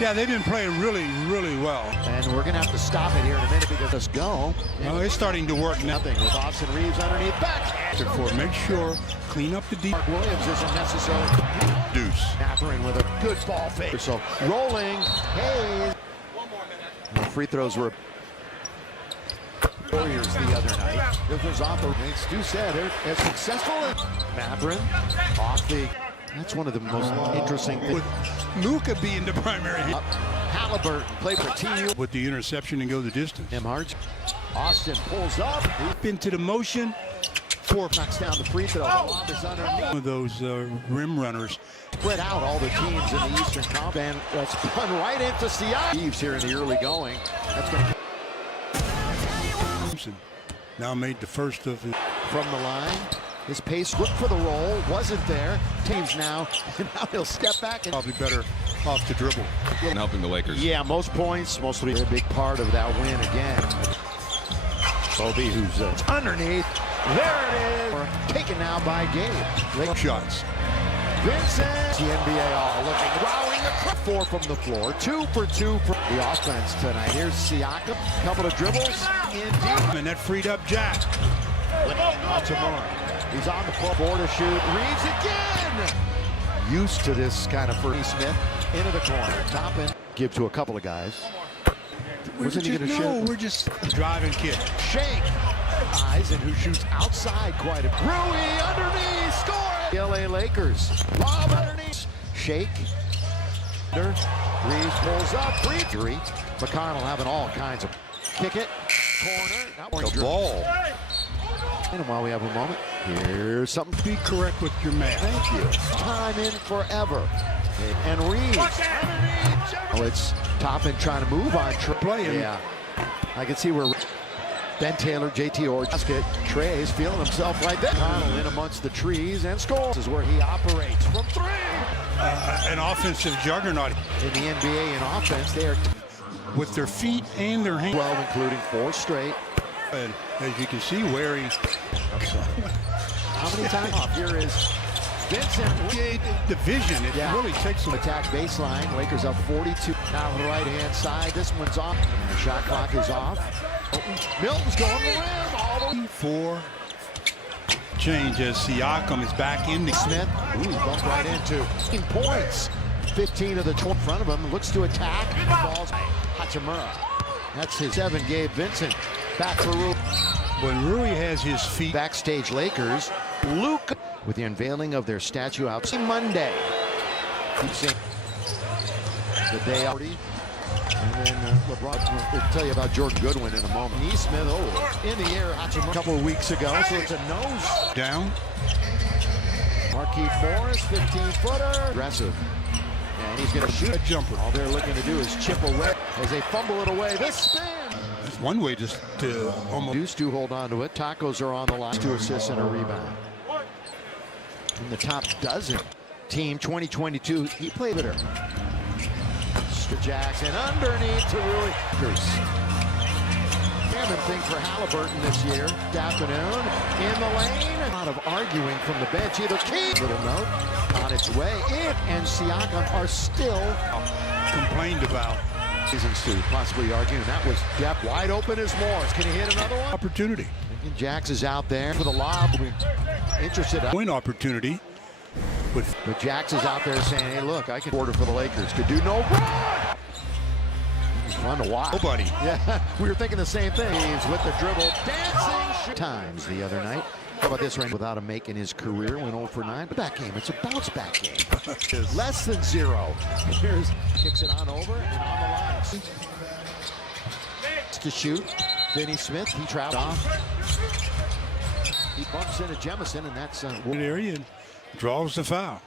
Yeah, they've been playing really, really well. And we're going to have to stop it here in a minute because let's go. Well, it's starting to work now. Nothing with Austin Reaves underneath back. For make sure, clean up the deep. Mark Williams isn't necessarily. Deuce. Catherine with a good ball fake. So rolling. Hayes. The free throws were Warriors the other night. This was off the range. Stu said they're successful. Mathurin off the. That's one of the most interesting things. With Luka being the primary hit. Halliburton played for TU. With the interception and go the distance. Hards. Austin pulls up. Into the motion. Four. Knocks down the free throw. The lob is underneath. One of those rim runners. Spread out all the teams in the Eastern Conference. And that's spun right into Siakam. Reaves here in the early going. That's going to. Now made the first of it. From the line. His pace looked for the roll, wasn't there. Teams now, and now he'll step back and probably better off the dribble. And helping the Lakers. Yeah, most points, mostly a big part of that win again. Kobe, who's underneath. There it is. Taken now by Gabe. Lake shots. Vincent. The NBA all looking, wowing the 4 from the floor. 2 for 2 for the offense tonight. Here's Siakam. Couple of dribbles. In deep. And that freed up Jack. Hachimura. He's on the floor, to shoot. Reaves again. Used to this kind of Fernie Smith into the corner. Toppin. Give to a couple of guys. Wasn't he going to shoot? We're just driving kid. Shake. Eyes and who shoots outside quite a bit. Rui underneath. Score. The LA Lakers. Lob underneath. Shake. Reaves pulls up. Three. McConnell having all kinds of. Kick it. Corner. The ball. And while we have a moment, here's something. Be correct with your math. Thank you. Time in forever. And Reaves. Oh, it's Toppin trying to move on. Playing. Yeah. I can see where Ben Taylor, JT Orr, basket. Trey's feeling himself right there. Connell in amongst the trees and scores. This is where he operates from 3. An offensive juggernaut. In the NBA in offense, they are with their feet and their hands. 12, including 4 straight. And as you can see, wearing. How many times off? Here is Vincent. The vision, it really takes some. Attack baseline. Lakers up 42. Now on the right-hand side. This one's off. The shot clock is off. Milton's going to the rim. All the way. 4 change as Siakam is back in the Smith. Ooh, bumped right into 15 points. 15 of the 12 in front of him. Looks to attack. Falls. Hachimura. That's his 7. Gabe Vincent. Back for Rui. When Rui has his feet. Backstage Lakers. Luke with the unveiling of their statue out Monday. Keep saying the day already. And then LeBron will tell you about Jordan Goodwin in a moment. Neesmith, in the air, Hachimura a couple of weeks ago. So it's a nose. Down. Markieff Morris, 15-footer. Aggressive. And he's going to shoot a jumper. All they're looking to do is chip away as they fumble it away. This spin. That's one way just to almost. Deuce to hold on to it. Tacos are on the line. 2 assists and a rebound. In the top dozen. Team 2022. He played with her. Mr. Jackson underneath to Rui. Random thing for Halliburton this year. Afternoon in the lane. A lot of arguing from the bench. Either key. Little note on its way in. And Siakam are still complained about. Seasons to possibly arguing. That was depth wide open as Morris. Can he hit another one? Opportunity. And Jax is out there for the lob. We're interested. Win opportunity. But Jax is out there saying, hey, look, I can order for the Lakers. Could do no wrong. It's fun to watch. Nobody. Yeah, we were thinking the same thing. He's with the dribble. Dancing times the other night. How about this one? Without a make in his career, went 0 for 9. But that game, it's a bounce back game. Less than 0. Here's kicks it on over and on the line. To shoot. Finney Smith, he traveled off. He bumps into Jemison, and that's good area and draws the foul.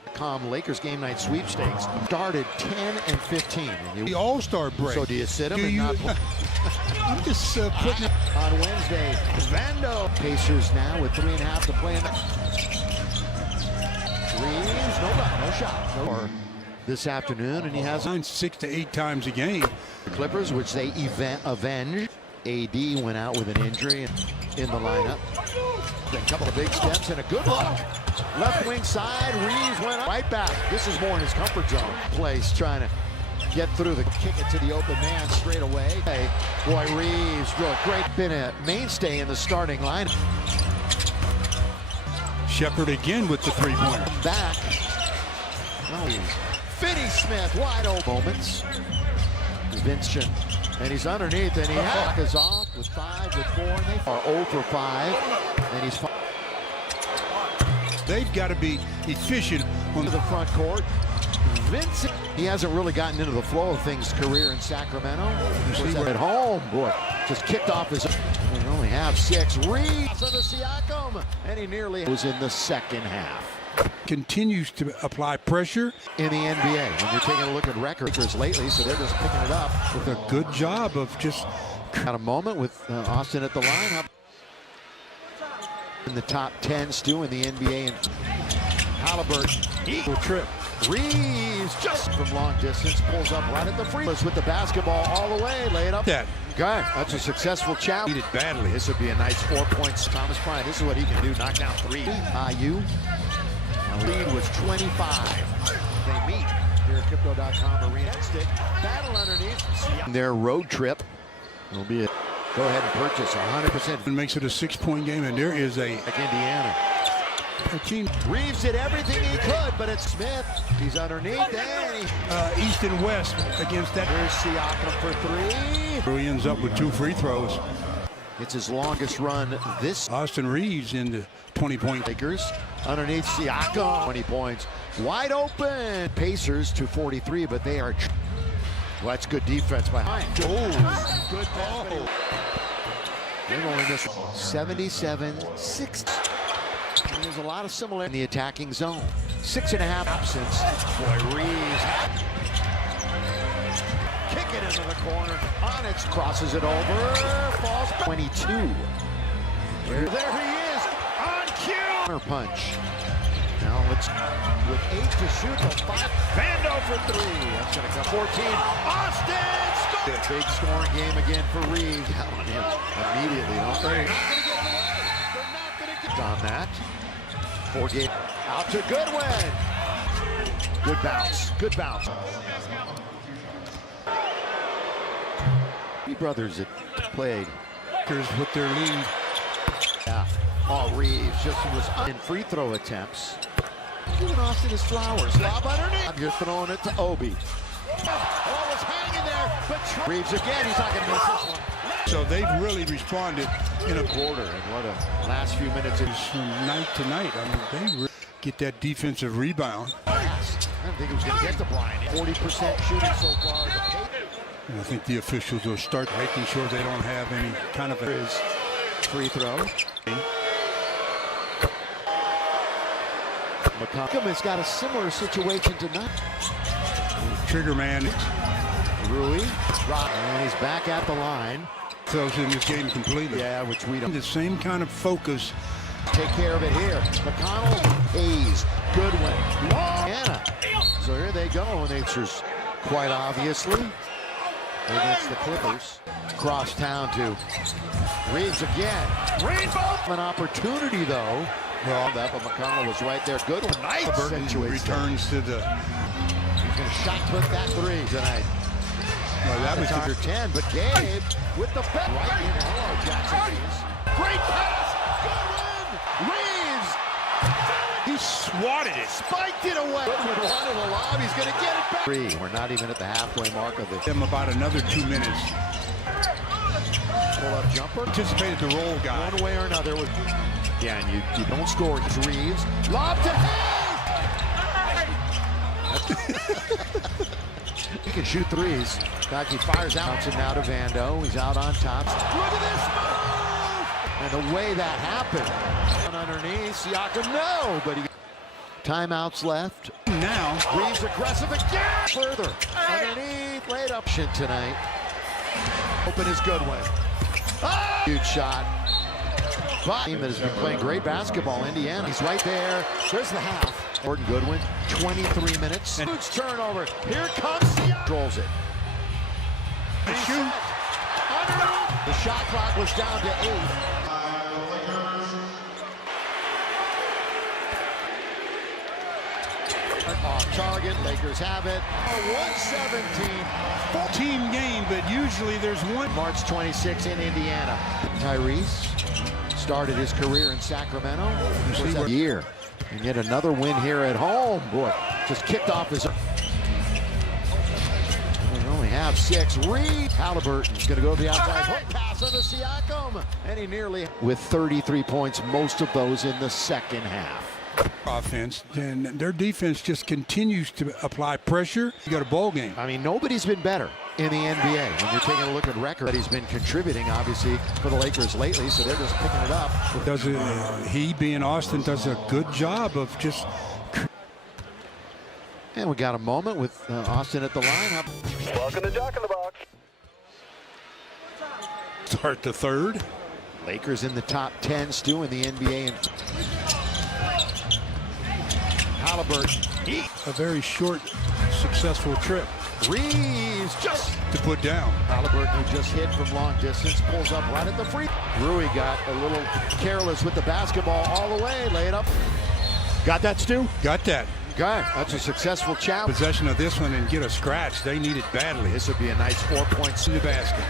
Lakers game night sweepstakes started 10 and 15. And the All-Star break. So do you sit him and not play? I'm just putting it on Wednesday. Vando. Pacers now with 3.5 to play in the threes. No shot. No. This afternoon, and he has 6 to 8 times a game. The Clippers, which they avenge. AD went out with an injury in the lineup. A couple of big steps and a good look. Left wing side, Reaves went up. Right back. This is more in his comfort zone. Place trying to get through the kick it to the open man straight away. Hey, boy, Reeves, great, been a mainstay in the starting line. Shepard again with the three-pointer. Back. Oh, Finney Smith, wide open moments. Vincent, and he's underneath, and he is off with 5 with 4, and they are 0 for 5, and he's They've got to be efficient on the front court. Vincent, he hasn't really gotten into the flow of things career in Sacramento. He's at home, boy, just kicked off his. We only have 6. Reeves on the Siakam, and he nearly was in the second half. Continues to apply pressure In the NBA, when you're taking a look at records lately, so they're just picking it up. with a good job of just Got a moment with Austin at the lineup. In the top 10 still in the NBA, and Halliburton equal trip. Reeves just from long distance pulls up right at the free throw with the basketball all the way, lay it up. that. Okay, that's a successul challenge. Needed badly. This would be a nice 4 points. Thomas Bryant, this is what he can do. Knock down 3. IU. Lead was 25. They meet here at Crypto.com Arena. Stick battle underneath. Their road trip will be a go ahead and purchase 100%. It makes it a 6-point game, and there is a Indiana. team Reeves did everything he could, but it's Smith. He's underneath, and he East and West against that. here's Siakam for 3. He ends up with 2 free throws. It's his longest run this. Austin Reeves in the 20-point. Lakers underneath Siakam, 20 points, wide open. Pacers to 43, but they are. Well, that's good defense by Hines. Oh, good ball. They've only missed 77-6. There's a lot of similar in the attacking zone. 6.5 absence. Boy, Reeves. Kick it into the corner. Onyx crosses it over. Falls 22. There he is. On cue. Corner punch. Now let's with 8 to shoot. The 5. Vando for 3. That's going to come 14. Austin. Big scoring game again for Reeves. Got on him immediately. They're not going to get away. They're not going to get on that. 4 game out to Goodwin. Good bounce. Good bounce. Three brothers that played. Lakers with their lead. Yeah. Oh, Reeves just was in free throw attempts. Giving Austin his flowers. Lob underneath. You're throwing it to Obi. Oh, was hanging there, but Reeves again. He's not going to miss this one. So they've really responded in a Quarter, and what a last few minutes. from night to night. I mean, they really get that defensive rebound. I didn't think he was going to get to Bryant. 40% shooting so far. And I think the officials will start making sure they don't have any kind of His free throw. McCollum has got a similar situation tonight. trigger man. Rui, and he's back at the line. Throws in this game completely. Yeah, which we don't The same kind of focus. take care of it here. McConnell, Hayes, Goodwin, long Anna. So here they go, and they just quite obviously against the Clippers. Cross town to Reeves again. Rainbow! An opportunity though. Well, that but McConnell was right there. Goodwin, nice situation. Returns to the. He's going to shot put that 3 tonight. Well, that was Under 10, but Gabe with the bet right in. Hello, Jackson Reeves. Great pass. Reeves. He swatted it. Spiked it away. Goodwin wanted a lob. He's going to get it back. 3. We're not even at the halfway mark of this. Them about another 2 minutes. Pull-up jumper. Anticipated the roll guy. One way or another. Yeah, and you don't score. It's Reeves. Lob to Hayes. He can shoot threes. In fact, he fires out and now to Vando. He's out on top. Look at this move! And the way that happened. And underneath, Siakam, no! But he... Timeouts left. Now, Reeves aggressive again. Further. Underneath, laid up. Tonight. Open is Goodwin. Ah! Huge shot. Team that has been playing great basketball, Indiana. He's right there. There's the half. Gordon Goodwin, 23 minutes. And huge turnover. Here comes Siakam. Controls it. shoot. The shot clock was down to 8. Off target, Lakers have it. 117. Team game, but usually there's one. March 26 in Indiana. Tyrese started his career in Sacramento. Was that year. And yet another win here at home. Boy, just kicked off his... We only have 6. Reed Halliburton's going to go to the outside. Hook pass on the Siakam. And he nearly... With 33 points, most of those in the second half. Offense, and their defense just continues to apply pressure. You got a ball game. I mean, nobody's been better in the NBA. When you're taking a look at record, he's been contributing, obviously, for the Lakers lately, so they're just picking it up. He, being Austin, does a good job of just... And we got a moment with Austin at the lineup. Welcome to Jack in the Box. Start the third. Lakers in the top 10 still in the NBA. And Halliburton. A very short, successful trip. Reeves just to put down. Halliburton, who just hit from long distance, pulls up right at the free. Rui got a little careless with the basketball all the way. Lay it up. Got that, Stu? Got that. Okay, that's a successful challenge. Possession of this one and get a scratch. They need it badly. This would be a nice 4 points In the basket.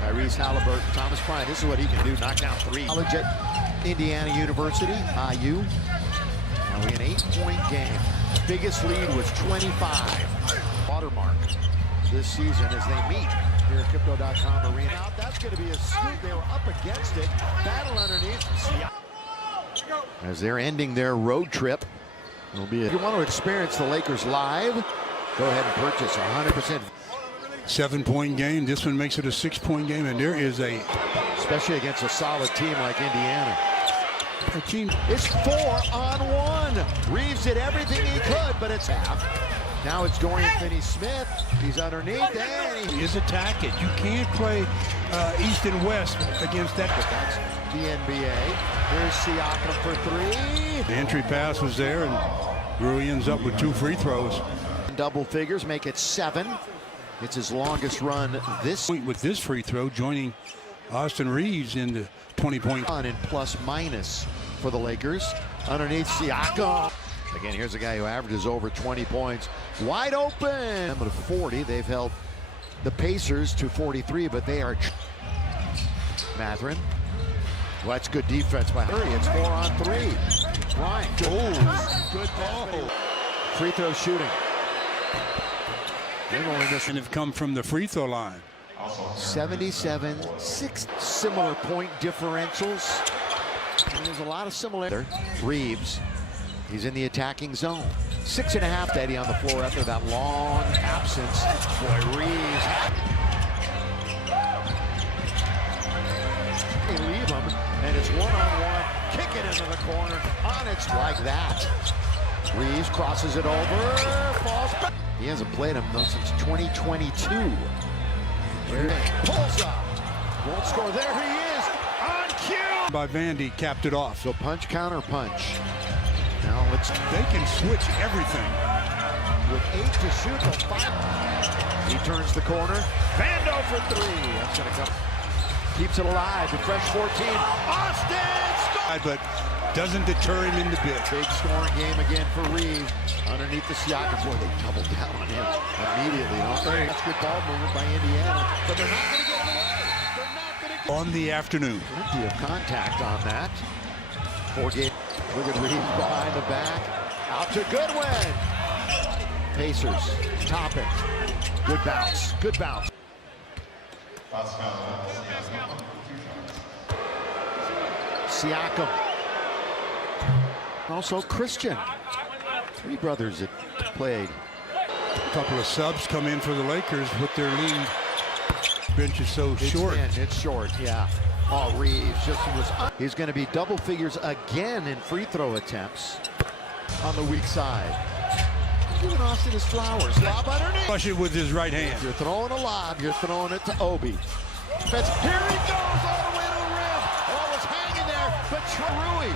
Tyrese Halliburton, Thomas Bryant. This is what he can do. Knock down 3. College at Indiana University, IU. Now we an 8-point game. Biggest lead was 25. Watermark this season as they meet here at Crypto.com Arena. Now, that's going to be a scoop. They were up against it. Battle underneath. As they're ending their road trip. It'll be if you want to experience the Lakers live, go ahead and purchase 100%. 7-point game. This one makes it a 6-point game, and there is a... Especially against a solid team like Indiana. A team. It's 4-on-1. Reeves did everything he could, but it's half. Now it's Dorian Finney-Smith. He's underneath, and he is attack it. You can't play East and West against that. But that's the NBA. Here's Siakam for 3. The entry pass was there, and Rui ends up with 2 free throws. Double figures make it 7. It's his longest run this with this free throw, joining Austin Reeves in the 20-point on in plus minus for the Lakers. Underneath Siakam. Again, here's a guy who averages over 20 points. Wide open. Number 40. They've held the Pacers to 43, but they are Mathurin. Well, that's good defense by Hurry. It's 4-on-3. Bryant. Good ball. Free throw shooting. They've only missed and have come from the free throw line. 77, 6 similar point differentials. And there's a lot of similarity. Reeves, he's in the attacking zone. 6.5, Daddy, on the floor after that long absence. Boy, Reeves. They leave him, and it's 1-on-1. Kick it into the corner. On its like that. Reeves crosses it over. Falls back. He hasn't played him though since 2022. Pulls up. Won't score. There he is. On cue. By Vandy, capped it off. So punch, counter punch. Now let's. They can switch everything. With 8 to shoot, the 5. He turns the corner. Vando for 3. That's going to come. Keeps it alive. The fresh 14. Austin. But doesn't deter him in the bit. Big scoring game again for Reeves. Underneath the Siakam. Boy, they doubled down on him immediately. That's good ball movement by Indiana. But they're not going to get in the way. They're not going to get on the afternoon. Plenty of contact on that. 4 game. Look at Reeves behind the back. Out to Goodwin. Pacers. Top it. Good bounce. Good bounce. Siakam. Also Christian. 3 brothers that played. A couple of subs come in for the Lakers with their lead. Bench is so short. It's short, yeah. Oh, Reeves he's going to be double figures again in free throw attempts on the weak side. Giving Austin his flowers. Lob underneath. Flush it with his right hand. You're throwing a lob. You're throwing it to Obi. Here he goes all the way to the rim. Oh, was hanging there, but Rui.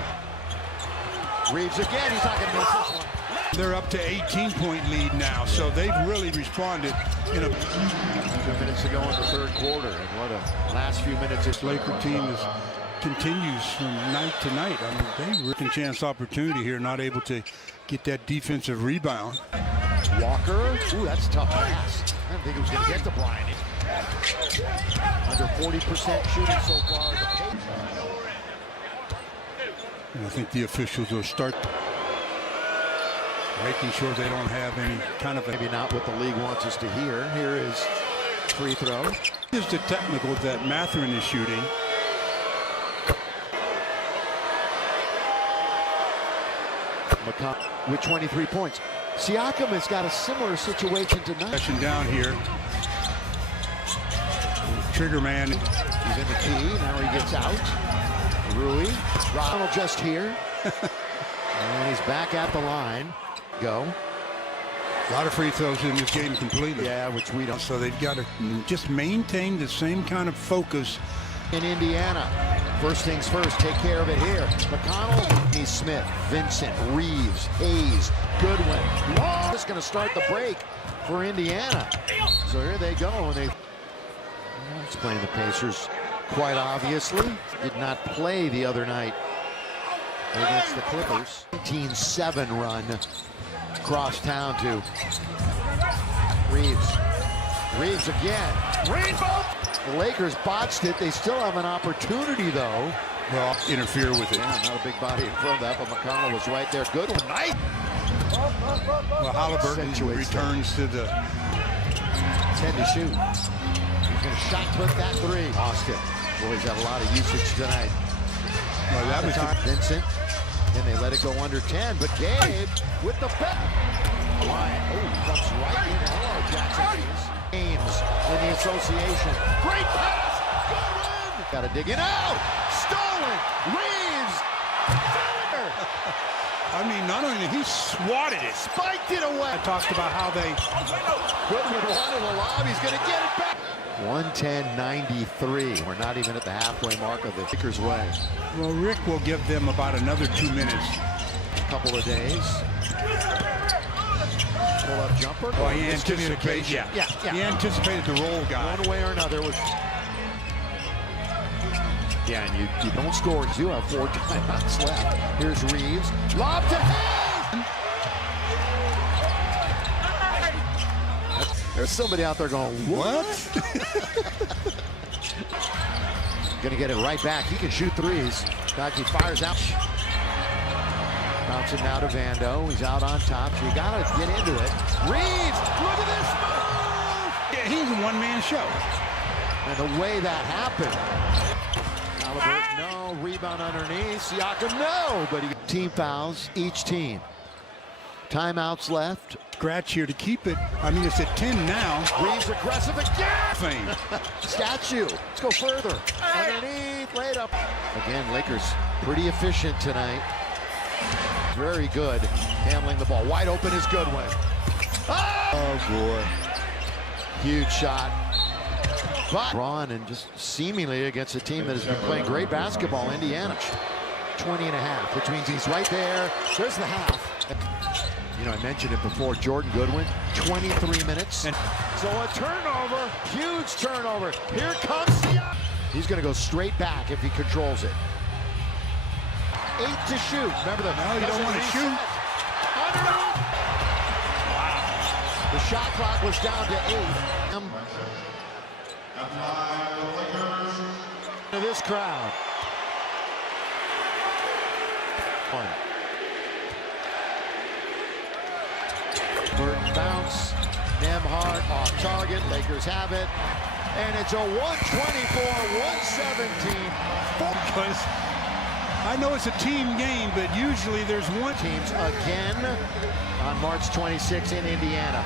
Reeves again. He's not going to miss this one. They're up to 18-point lead now, so they've really responded. 2 minutes to go in the third quarter, and what a last few minutes. This Laker team is continues from night to night. I mean, they second chance opportunity here, not able to get that defensive rebound. Walker, ooh, that's a tough pass. I didn't think it was going to get to Bryant. Under 40% shooting so far. And I think the officials will start making sure they don't have any kind of Maybe not what the league wants us to hear. Here is free throw. Here's the technical that Mathurin is shooting. With 23 points. Siakam has got a similar situation tonight. Pushing down here. Trigger man. He's in the key. Now he gets out. Rui. Ronald just here. And he's back at the line. Go. A lot of free throws in this game completely. Yeah, which we don't. So they've got to just maintain the same kind of focus. In Indiana. First things first, take care of it here. McConnell, Neesmith, Smith, Vincent, Reeves, Hayes, Goodwin. Long is going to start the break for Indiana. So here they go. And they it's playing the Pacers quite obviously. Did not play the other night against the Clippers. 19-7 run across town to Reeves. Reeves again. Rainbow! The Lakers botched it. They still have an opportunity, though. Well, interfere with it. Yeah, not a big body in front of that, but McConnell was right there. Good one. Nice. Well, Halliburton returns to the 10 to shoot. He's going to shot put that three. Austin. Boy, he's had a lot of usage tonight. well, that was Vincent. Then they let it go under 10, but Gabe with the bet. Ryan, comes right in. Hello, Jackson. James in the association. Great pass. Good. Got to dig it out. Stolen. Reeves. I mean, not only he swatted it. Spiked it away. I talked about how they Goodwin wanted a lob. He's going to get it back. 110-93. We're not even at the halfway mark of the Lakers' way. Well, Rick will give them about another 2 minutes. A couple of days. Pull-up jumper. Well, he anticipated. Yeah. He anticipated the roll guy. One way or another. Yeah, and you don't score. You have 4 timeouts left. Here's Reeves. Lob to Hayes. There's somebody out there going, what? Gonna get it right back. He can shoot threes. In fact, he fires out. Bouncing now to Vando. He's out on top. So you gotta get into it. Reeves, look at this move! Yeah, he's a one-man show. And the way that happened. Halliburton, no. Rebound underneath. Siakam, no. But he team fouls each team. Timeouts left. Scratch here to keep it. I mean, it's at 10 now. Reeves aggressive again. Fame. Statue. Let's go further. Underneath. Laid up. Again, Lakers pretty efficient tonight. Very good. Handling the ball. Wide open is Goodwin. Oh, boy. Huge shot. But Ron, and just seemingly against a team that has been playing great basketball, Indiana. 20.5, which means he's right there. There's the half. You know, I mentioned it before, Jordan Goodwin, 23 minutes. And so a turnover, huge turnover. Here comes Siakam. He's going to go straight back if he controls it. 8 to shoot. Remember that. No, you don't want to shoot. Wow. The shot clock was down to 8. To this crowd. Burton bounce. Nembhard off target. Lakers have it. And it's a 124-117. Because I know it's a team game, but usually there's one. Teams again on March 26 in Indiana.